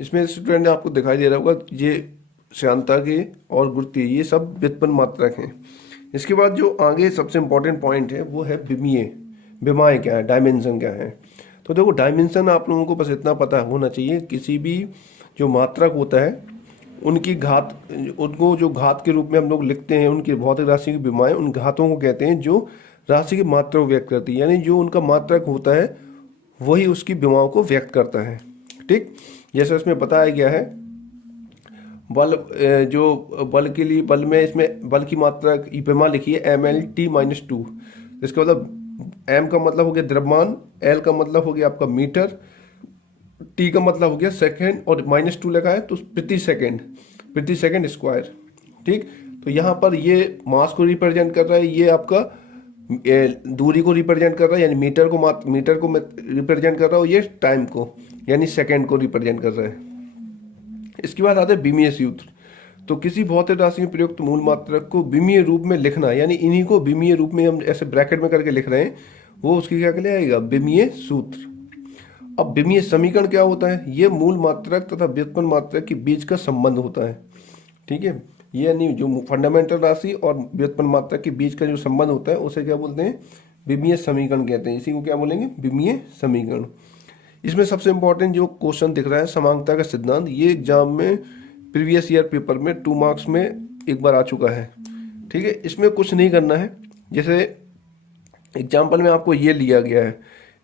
इसमें स्टूडेंट आपको दिखाई दे रहा होगा ये श्यानता के और गुरुत्वीय ये सब व्युत्पन्न मात्रक हैं। इसके बाद जो आगे सबसे इम्पोर्टेंट पॉइंट है वो है विमीय। विमाएँ क्या है, डायमेंशन क्या है। तो देखो डायमेंशन आप लोगों को बस इतना पता होना चाहिए, किसी भी जो मात्रक होता है उनकी घात, उनको जो घात के रूप में हम लोग लिखते हैं, उनकी भौतिक राशि की विमाएँ उन घातों को कहते हैं जो राशि की मात्रा को व्यक्त करती है, यानी जो उनका मात्रक होता है वही उसकी विमाओं को व्यक्त करता है। ठीक, जैसे इसमें बताया गया है बल, जो बल के लिए बल में इसमें बल की मात्रा की विमा लिखी है mL/t-2। इसका मतलब m का मतलब हो गया द्रव्यमान, l का मतलब हो गया आपका मीटर, t का मतलब हो गया सेकेंड और -2 लगा है तो प्रति सेकेंड स्क्वायर। ठीक, तो यहाँ पर ये मास को रिप्रेजेंट कर रहा है, ये आपका दूरी को रिप्रेजेंट कर रहा है यानी मीटर को रिप्रेजेंट कर रहा है, ये टाइम को यानी सेकेंड को रिप्रेजेंट कर रहा है। इसके बाद आता है विमीय सूत्र। तो किसी भौतिक राशि में प्रयुक्त मूल मात्रक को विमीय रूप में लिखना, यानी इन्हीं को विमीय रूप में हम ऐसे ब्रैकेट में करके लिख रहे हैं, वो उसकी क्या कहलाएगा, विमीय सूत्र। अब विमीय समीकरण क्या होता है, ये मूल मात्रक तथा व्युत्पन्न मात्रक के बीच का संबंध होता है। ठीक है, ये यानी जो फंडामेंटल राशि और व्युत्पन्न मात्रक के बीच का जो संबंध होता है उसे क्या बोलते हैं, विमीय समीकरण कहते हैं। इसी को क्या बोलेंगे, विमीय समीकरण। इसमें सबसे इंपॉर्टेंट जो क्वेश्चन दिख रहा है समांगता का सिद्धांत, ये एग्जाम में प्रीवियस ईयर पेपर में 2 मार्क्स में एक बार आ चुका है। ठीक है, इसमें कुछ नहीं करना है, जैसे एग्जाम्पल में आपको ये लिया गया है,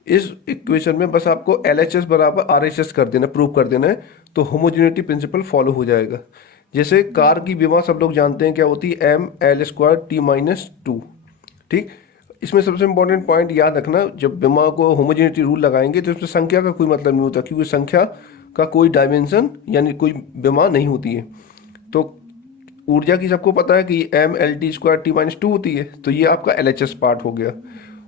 इस इक्वेशन में बस आपको LHS बराबर RHS कर देना, प्रूव कर देना है, तो होमोजेनिटी प्रिंसिपल फॉलो हो जाएगा। जैसे कार की विमा सब लोग जानते हैं क्या होती है, mL²t-2। ठीक, इसमें सबसे इंपॉर्टेंट पॉइंट याद रखना, जब विमा को होमोजेनिटी रूल लगाएंगे तो इसमें संख्या का कोई मतलब नहीं होता, क्योंकि संख्या का कोई डायमेंशन यानी कोई विमा नहीं होती है। तो ऊर्जा की सबको पता है कि mL/t² होती है, तो ये आपका LHS पार्ट हो गया।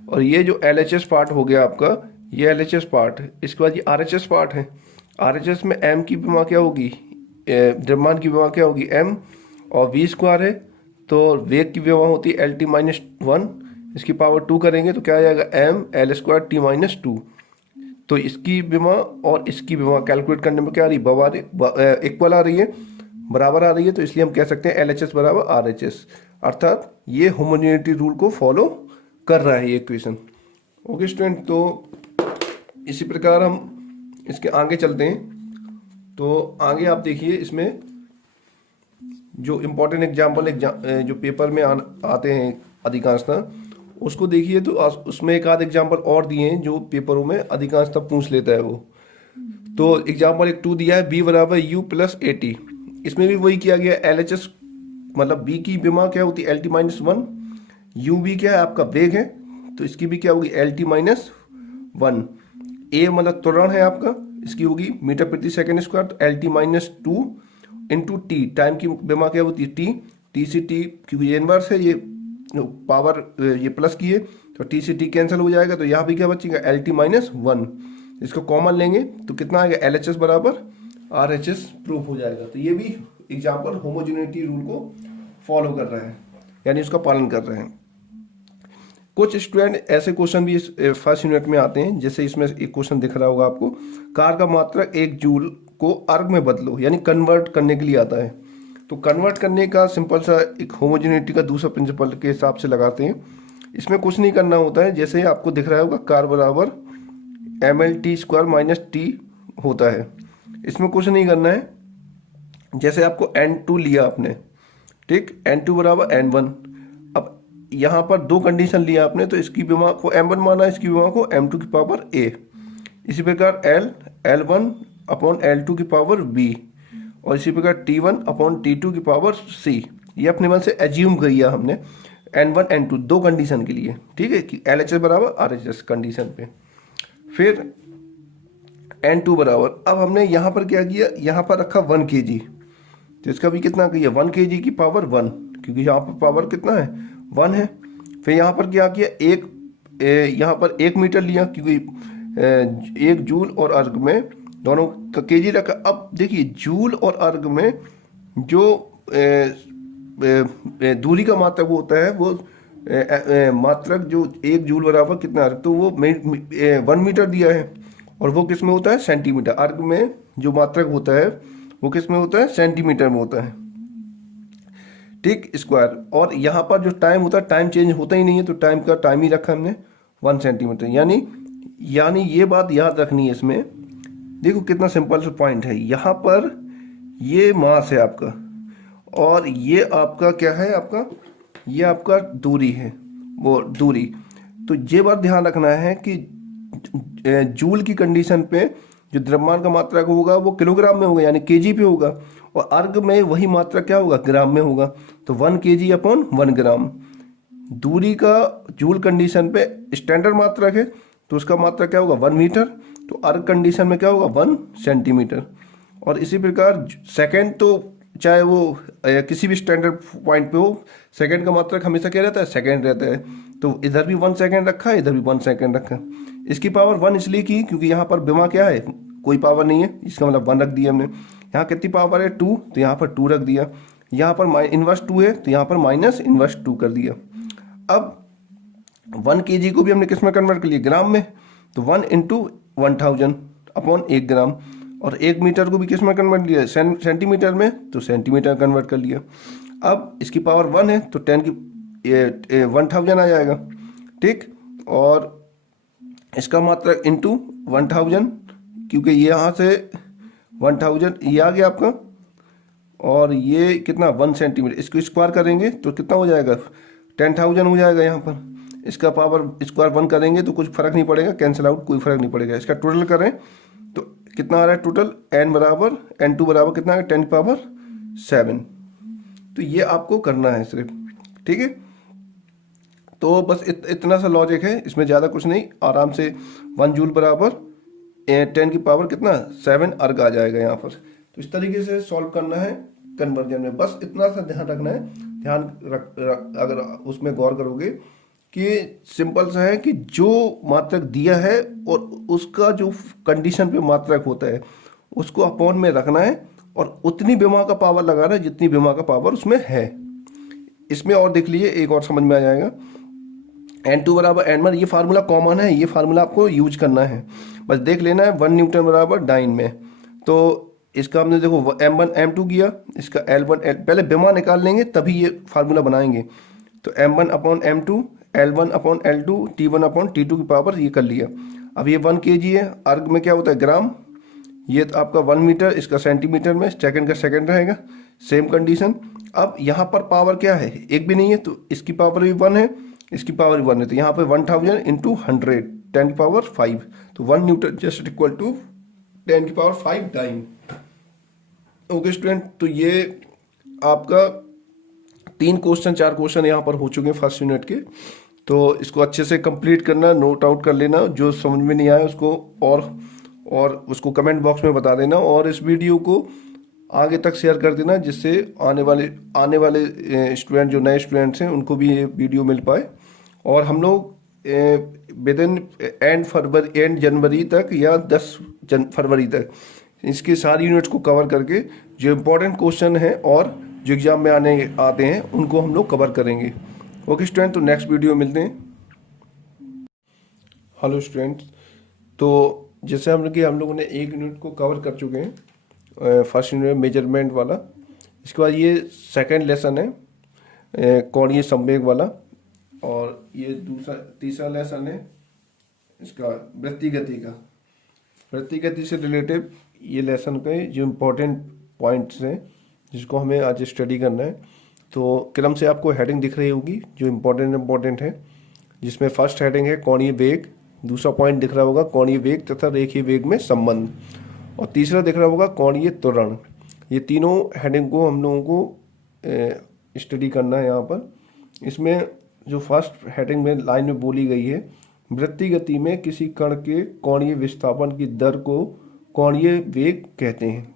और ये जो LHS पार्ट हो गया आपका, ये LHS पार्ट है। इसके बाद ये RHS पार्ट है। RHS में m की विमा क्या होगी, द्रव्यमान की विमा क्या होगी m, और v² है तो वेग की विमा होती है L/t-1, इसकी पावर 2 करेंगे तो क्या आ जाएगा mL²t-2। तो इसकी विमा और इसकी विमा कैलकुलेट करने में क्या आ रही है, इक्वल आ रही है, बराबर आ रही है, तो इसलिए हम कह सकते हैं LHS बराबर RHS, अर्थात ये होमोजेनिटी रूल को फॉलो कर रहा है ये इक्वेशन। ओके स्टूडेंट, तो इसी प्रकार हम इसके आगे चलते हैं। तो आगे आप देखिए, इसमें जो इम्पोर्टेंट एग्जाम्पल जो पेपर में आते हैं अधिकांशतः, उसको देखिए। तो उसमें एक आध एग्जाम्पल और दिए हैं जो पेपरों में अधिकांशतः पूछ लेता है वो। तो एग्जाम्पल 2 दिया है b बराबर u+at। इसमें भी वही किया गया, LHS मतलब b की विमा क्या होती है L/t-1, u क्या है आपका वेग है, तो इसकी भी क्या होगी L/t-1। a मतलब त्वरण है आपका, इसकी होगी मीटर प्रति सेकेंड स्क्वायर, तो L/t-2 इंटू t, टाइम की विमा क्या होती है t से t, क्योंकि ये इनवर्स है, ये पावर ये प्लस की है तो t से t कैंसिल हो जाएगा, तो यहाँ भी क्या बचेगा L/t-1। इसको कॉमन लेंगे तो कितना आएगा LHS बराबर RHS प्रूफ हो जाएगा। तो ये भी एग्जाम्पल होमोजेनिटी रूल को फॉलो कर रहा है, यानी उसका पालन कर रहे हैं। कुछ स्टूडेंट ऐसे क्वेश्चन भी इस फर्स्ट यूनिट में आते हैं, जैसे इसमें एक क्वेश्चन दिख रहा होगा आपको, कार का मात्रक 1 जूल को अर्ग में बदलो, यानी कन्वर्ट करने के लिए आता है। तो कन्वर्ट करने का सिंपल सा एक होमोजेनिटी का दूसरा प्रिंसिपल के हिसाब से लगाते हैं। इसमें कुछ नहीं करना होता है, जैसे आपको दिख रहा होगा कार बराबर mL/t² - t होता है, इसमें कुछ नहीं करना है। जैसे आपको n2 लिया आपने, ठीक, n2 बराबर n1। अब यहाँ पर 2 कंडीशन लिया आपने, तो इसकी विमा को m1 माना, इसकी विमा को m2 की पावर a। इसी प्रकार L1 अपॉन L2 की पावर b, और इसी प्रकार T1 अपॉन T2 की पावर c। ये अपने मन से एज्यूम किया हमने n1 n2 2 कंडीशन के लिए, ठीक है, कि LHS बराबर RHS कंडीशन पे। फिर n2 बराबर, अब हमने यहाँ पर क्या किया, यहाँ पर रखा 1 kg, तो इसका भी कितना किया 1 kg की पावर 1, क्योंकि यहाँ पर पावर कितना है 1 है। फिर यहाँ पर क्या किया, यहाँ पर 1 मीटर लिया, क्योंकि 1 जूल और अर्ग में दोनों का kg रखा। अब देखिए जूल और अर्ग में जो दूरी का मात्रक होता है वो मात्रक जो 1 जूल बराबर कितना, तो वो 1 मीटर दिया है, और वो किस में होता है सेंटीमीटर। अर्ग में जो मात्रक होता है वो किस में होता है, सेंटीमीटर में होता है, ठीक, स्क्वायर। और यहाँ पर जो टाइम होता है, टाइम चेंज होता ही नहीं है, तो टाइम का टाइम ही रखा हमने 1 सेंटीमीटर। यानी ये बात याद रखनी है इसमें। देखो कितना सिंपल सा पॉइंट है, यहाँ पर ये मास है आपका और ये आपका क्या है, आपका ये आपका दूरी है, वो दूरी। तो ये बात ध्यान रखना है कि जूल की कंडीशन पे जो द्रव्यमान का मात्रा होगा वो किलोग्राम में होगा, यानी केजी पे होगा, और अर्ग में वही मात्रा क्या होगा, ग्राम में होगा। तो 1 kg अपॉन 1 ग्राम। दूरी का जूल कंडीशन पे स्टैंडर्ड मात्रक है तो उसका मात्रा क्या होगा, 1 मीटर। तो अर्ग कंडीशन में क्या होगा, 1 सेंटीमीटर। और इसी प्रकार सेकंड, तो चाहे वो किसी भी स्टैंडर्ड पॉइंट पे हो, सेकंड का मात्रक हमेशा क्या रहता है, सेकंड रहता है। तो इधर भी 1 सेकंड रखा है, इधर भी 1 सेकंड रखा है। इसकी पावर 1 इसलिए की क्योंकि यहाँ पर विमा क्या है, कोई पावर नहीं है, इसका मतलब 1 रख दिया हमने। यहाँ कितनी पावर है, 2, तो यहाँ पर 2 रख दिया। यहाँ पर इनवर्स 2 है तो यहाँ पर माइनस इनवर्स 2 कर दिया। अब 1 kg को भी हमने किस में कन्वर्ट कर लिया, ग्राम में। तो 1 × 1000 अपॉन 1 ग्राम। और 1 मीटर को भी किस में कन्वर्ट किया, सेंटीमीटर में, तो सेंटीमीटर कन्वर्ट कर लिया। अब इसकी पावर 1 है तो 1000 आ जाएगा, ठीक। और इसका मात्रक इंटू 1000, क्योंकि ये यहाँ से 1000 ये आ गया आपका, और ये कितना 1 सेंटीमीटर, इसको स्क्वायर करेंगे तो कितना हो जाएगा, 10,000 हो जाएगा यहाँ पर। इसका पावर स्क्वायर 1 करेंगे तो कुछ फर्क नहीं पड़ेगा, कैंसिल आउट, कोई फर्क नहीं पड़ेगा। इसका टोटल करें तो कितना आ रहा है टोटल, n2 बराबर कितना है, 10⁻7। तो ये आपको करना है सिर्फ, ठीक है। तो बस इतना सा लॉजिक है, इसमें ज़्यादा कुछ नहीं। आराम से 1 जूल बराबर 10⁻7 कितना, 7 अर्ग आ जाएगा यहाँ पर। तो इस तरीके से सॉल्व करना है कन्वर्जन में, बस इतना सा ध्यान रखना है। ध्यान अगर उसमें गौर करोगे कि सिंपल सा है कि जो मात्रक दिया है और उसका जो कंडीशन पे मात्रक होता है उसको अपॉन में रखना है, और उतनी विमा का पावर लगाना है जितनी विमा का पावर उसमें है। इसमें और देख लीजिए, एक और समझ में आ जाएगा। n2 बराबर n1, ये फार्मूला कॉमन है, ये फार्मूला आपको यूज करना है, बस देख लेना है। 1 न्यूटन बराबर डाइन में, तो इसका हमने देखो m1 m2 किया, इसका L1 पहले विमा निकाल लेंगे तभी ये फार्मूला बनाएंगे। तो m1 upon m2, L1 upon L2, T1 upon T2 की पावर ये कर लिया। अब ये 1 kg है, अर्ग में क्या होता है, ग्राम। ये तो आपका 1 मीटर, इसका सेंटीमीटर में, सेकंड का सेकंड रहेगा, सेम कंडीशन। अब यहाँ पर पावर क्या है, एक भी नहीं है, तो इसकी पावर भी 1 है, इसकी पावर भी 1 है। तो यहाँ पे 1000 × 100, 10⁵। तो 1 newton just equal to 10⁵ time. Okay student, तो ये आपका 3 क्वेश्चन 4 क्वेश्चन यहाँ पर हो चुके हैं फर्स्ट यूनिट के। तो इसको अच्छे से कंप्लीट करना, नोट आउट कर लेना, जो समझ में नहीं आया उसको और उसको कमेंट बॉक्स में बता देना, और इस वीडियो को आगे तक शेयर कर देना, जिससे आने वाले स्टूडेंट, जो नए स्टूडेंट्स हैं, उनको भी ये वीडियो मिल पाए। और हम लोग विद इन एंड जनवरी तक या 10 फरवरी तक इसके सारी यूनिट्स को कवर करके जो इम्पोर्टेंट क्वेश्चन है और जो एग्जाम में आते हैं उनको हम लोग कवर करेंगे। ओके स्टूडेंट, तो नेक्स्ट वीडियो मिलते हैं। हेलो स्टूडेंट्स, तो जैसे हम लोगों ने एक यूनिट को कवर कर चुके हैं, फर्स्ट यूनिट मेजरमेंट वाला। इसके बाद ये सेकंड लेसन है कोणीय संवेग वाला, और ये तीसरा लेसन है इसका वृत्तीय गति का। वृत्तीय गति से रिलेटेड ये लेसन के जो इम्पोर्टेंट पॉइंट्स हैं जिसको हमें आज स्टडी करना है। तो क्रम से आपको हेडिंग दिख रही होगी जो इम्पोर्टेंट है, जिसमें फर्स्ट हेडिंग है कोणीय वेग, दूसरा पॉइंट दिख रहा होगा कोणीय वेग तथा रेखीय वेग में संबंध, और तीसरा दिख रहा होगा कोणीय त्वरण। ये तीनों हेडिंग को हम लोगों को स्टडी करना है यहाँ पर। इसमें जो फर्स्ट हेडिंग में लाइन में बोली गई है, वृत्तीय गति में किसी कण के कोणीय विस्थापन की दर को कोणीय वेग कहते हैं।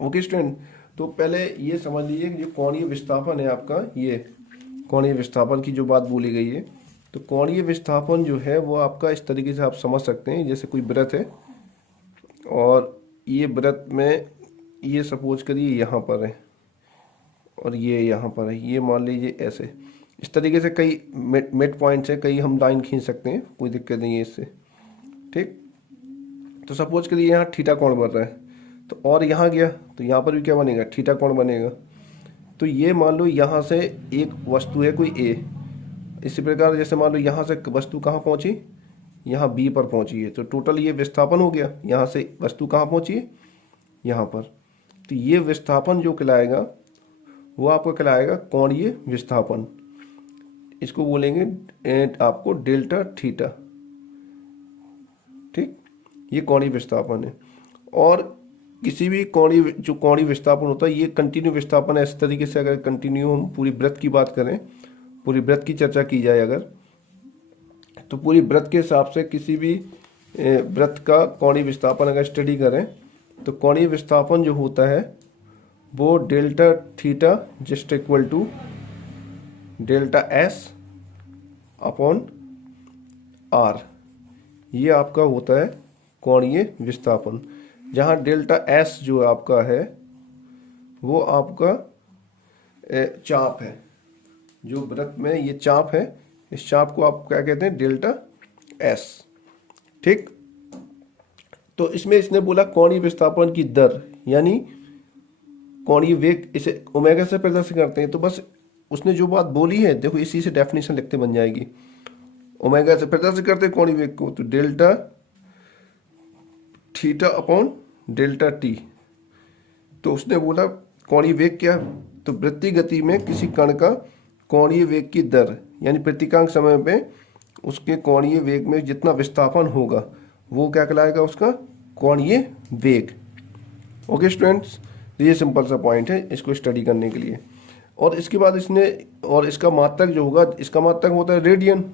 ओके स्टूडेंट, तो पहले ये समझ लीजिए कि जो कोणीय विस्थापन है आपका, ये कोणीय विस्थापन की जो बात बोली गई है, तो कोणीय विस्थापन जो है वो आपका इस तरीके से आप समझ सकते हैं। जैसे कोई वृत्त है और ये वृत्त में ये सपोज करिए यहाँ पर है और ये यहाँ पर है, ये मान लीजिए ऐसे। इस तरीके से कई मिड पॉइंट्स है, कई हम लाइन खींच सकते हैं, कोई दिक्कत नहीं है इससे, ठीक। तो सपोज करिए यहाँ थीटा कोण बन रहा है, तो और यहाँ गया तो यहाँ पर भी क्या बनेगा, थीटा कोण बनेगा। तो ये मान लो यहाँ से एक वस्तु है कोई ए, इसी प्रकार जैसे मान लो यहाँ से वस्तु कहाँ पहुँची, यहाँ बी पर पहुँची है, तो टोटल ये विस्थापन हो गया। यहाँ से वस्तु कहाँ पहुँची है, यहाँ पर। तो ये विस्थापन जो कहलाएगा वो आपको कहलाएगा कोणीय विस्थापन। इसको बोलेंगे आपको डेल्टा थीटा, ठीक। ये कोणीय विस्थापन है। और किसी भी जो कोणीय विस्थापन होता है ये कंटिन्यू विस्थापन है। इस तरीके से अगर कंटिन्यू हम पूरी वृत्त की बात करें, पूरी वृत्त की चर्चा की जाए अगर, तो पूरी वृत्त के हिसाब से किसी भी वृत्त का कोणीय विस्थापन अगर स्टडी करें तो कोणीय विस्थापन जो होता है वो delta theta just equal to delta S upon R, ये आपका होता है कोणीय विस्थापन। जहाँ डेल्टा एस जो आपका है वो आपका चाप है, जो वृत्त में ये चाप है, इस चाप को आप क्या कहते हैं, डेल्टा एस, ठीक। तो इसमें इसने बोला कोणीय विस्थापन की दर यानी कोणीय वेग, इसे ओमेगा से प्रदर्शित करते हैं। तो बस उसने जो बात बोली है देखो, इसी से डेफिनेशन लिखते बन जाएगी। ओमेगा से प्रदर्शित करते हैं कोणीय वेग को, तो delta theta upon delta T. तो उसने बोला कोणीय वेग क्या, तो वृत्तीय गति में किसी कण का कोणीय वेग की दर यानी प्रतीकांक समय पे उसके कोणीय वेग में जितना विस्थापन होगा वो क्या कहलाएगा, उसका कोणीय वेग। ओके स्टूडेंट्स, ये सिंपल सा पॉइंट है इसको स्टडी करने के लिए। और इसके बाद इसने, और इसका मात्रक जो होगा, इसका मात्रक होता है रेडियन,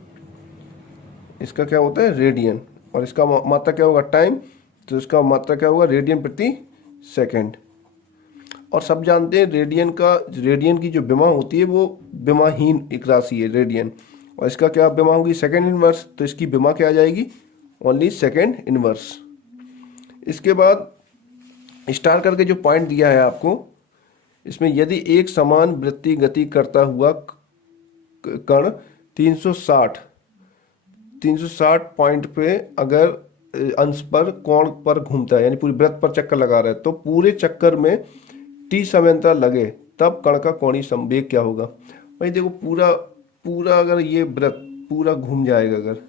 इसका क्या होता है, रेडियन। और इसका मात्रक क्या होगा, टाइम, तो इसका मात्रक क्या होगा, रेडियन प्रति सेकंड। और सब जानते हैं रेडियन की जो विमा होती है वो विमाहीन एक राशि है रेडियन, और इसका क्या विमा होगी, सेकंड इनवर्स। तो इसकी विमा क्या आ जाएगी, ओनली सेकंड इनवर्स। इसके बाद स्टार करके जो पॉइंट दिया है आपको, इसमें यदि एक समान वृत्तीय गति करता हुआ कण 360 पॉइंट पे अगर अंश पर कोण पर घूमता है यानी पूरी वृत्त पर चक्कर लगा रहा है, तो पूरे चक्कर में टी समयांतराल लगे तब कण का कोणीय संवेग क्या होगा। भाई देखो पूरा अगर ये वृत्त पूरा घूम जाएगा, अगर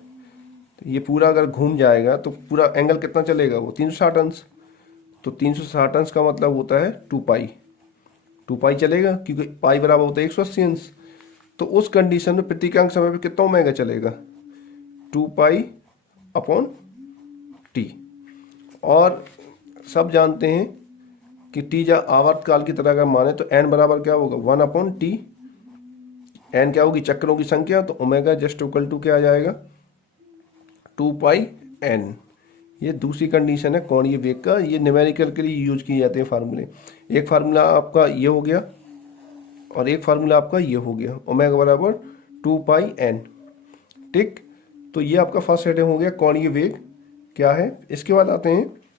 ये पूरा अगर घूम जाएगा तो पूरा एंगल कितना चलेगा, वो 360 अंश। तो 360 अंश का मतलब होता है 2 पाई चलेगा, क्योंकि पाई बराबर होता है 180 अंश। तो उस कंडीशन में प्रतीकांक समय पे कितना ओमेगा चलेगा, 2 पाई अपॉन टी। और सब जानते हैं कि टी जा आवर्तकाल की तरह अगर माने तो एन बराबर क्या होगा, 1 अपॉन टी। एन क्या होगी, चक्रों की संख्या, तो ओमेगा जस्ट इक्वल टू क्या आ जाएगा, 2 पाई एन। ये दूसरी कंडीशन है कोणीय वेग का, ये न्यूमेरिकल के लिए यूज किए जाते हैं फार्मूले। एक फार्मूला आपका ये हो गया और एक फार्मूला आपका ये हो गया, ओमेगा बराबर 2 पाई एन, ठीक। तो ये आपका फर्स्ट हेडिंग हो गया कोणीय वेग क्या है। इसके बाद आते हैं